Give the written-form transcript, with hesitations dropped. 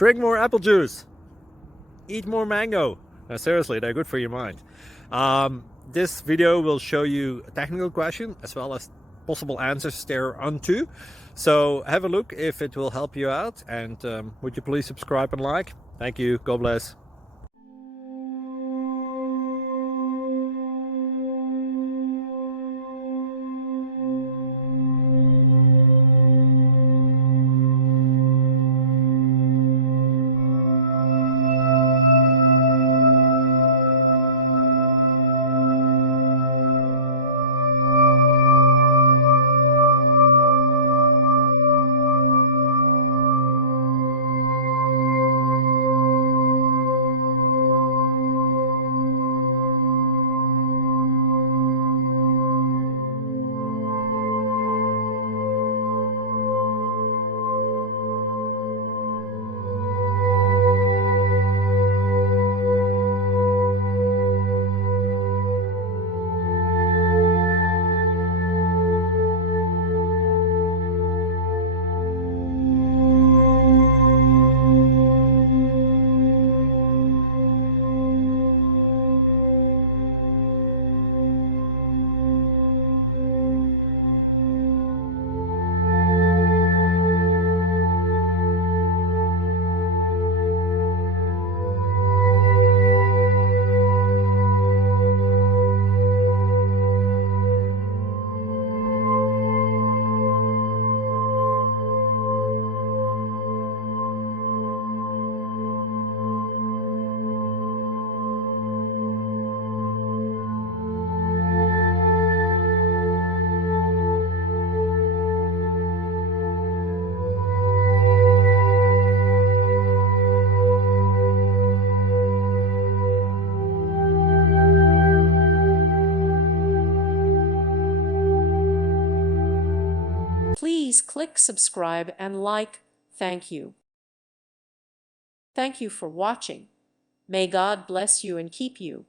Drink more apple juice. Eat more mango. No, seriously, they're good for your mind. This video will show you a technical question as well as possible answers thereunto. So have a look if it will help you out, and would you please subscribe and like? Thank you. God bless. Please click subscribe and like. Thank you. Thank you for watching. May God bless you and keep you.